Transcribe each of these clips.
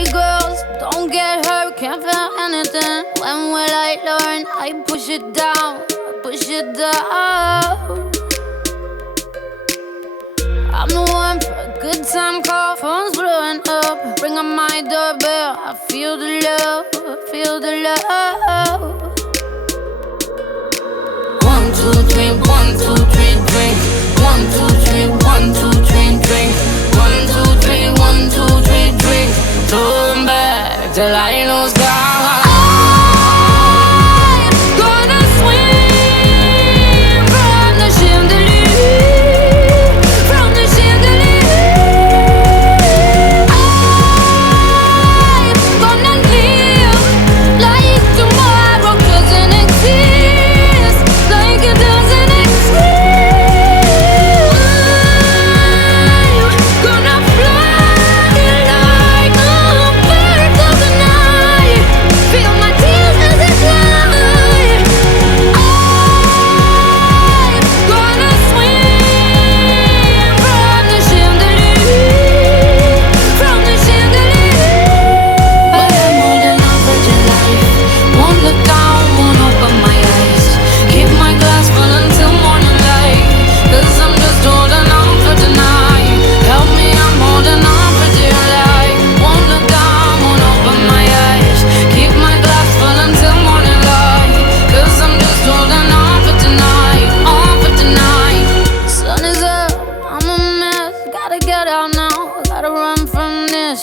Party girls, don't get hurt, can't feel anything. When will I learn? I push it down, push it down. I'm the one for a good time call, phone's blowing up. Ring on my doorbell, I feel the love, I feel the love. 1, 2, 3, 1, 2, 3, drink. 1, 2, 3, 1, 2, 3, drink. 1, 2, 3, 1, 2, 3, drink. Turn back till I lose God.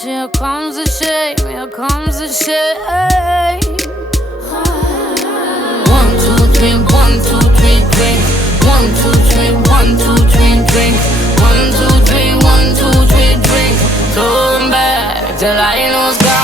Here comes the shame, here comes the shame. 1, 2, 3, 1, 2, 3, drink. 1, 2, 3, 1, 2, 3, drink. 1, 2, 3, 1, 2, 3, drink. Turn back till I lose God.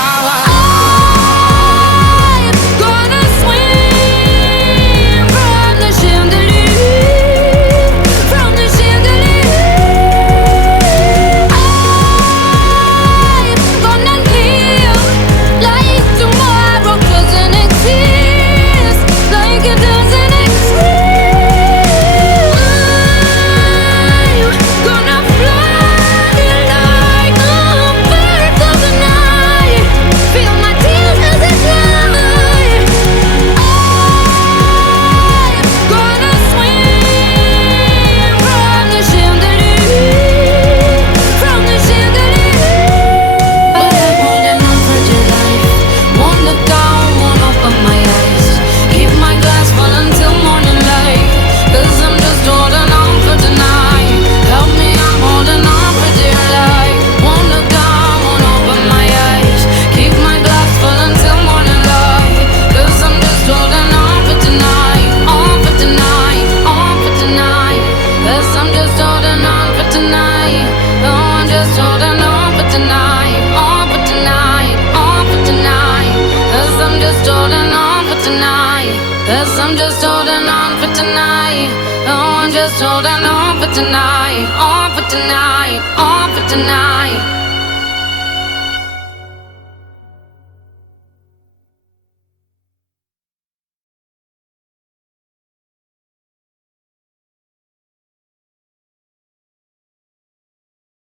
Cause I'm just holding on for tonight. Oh, I'm just holding on for tonight. On for tonight. On for tonight.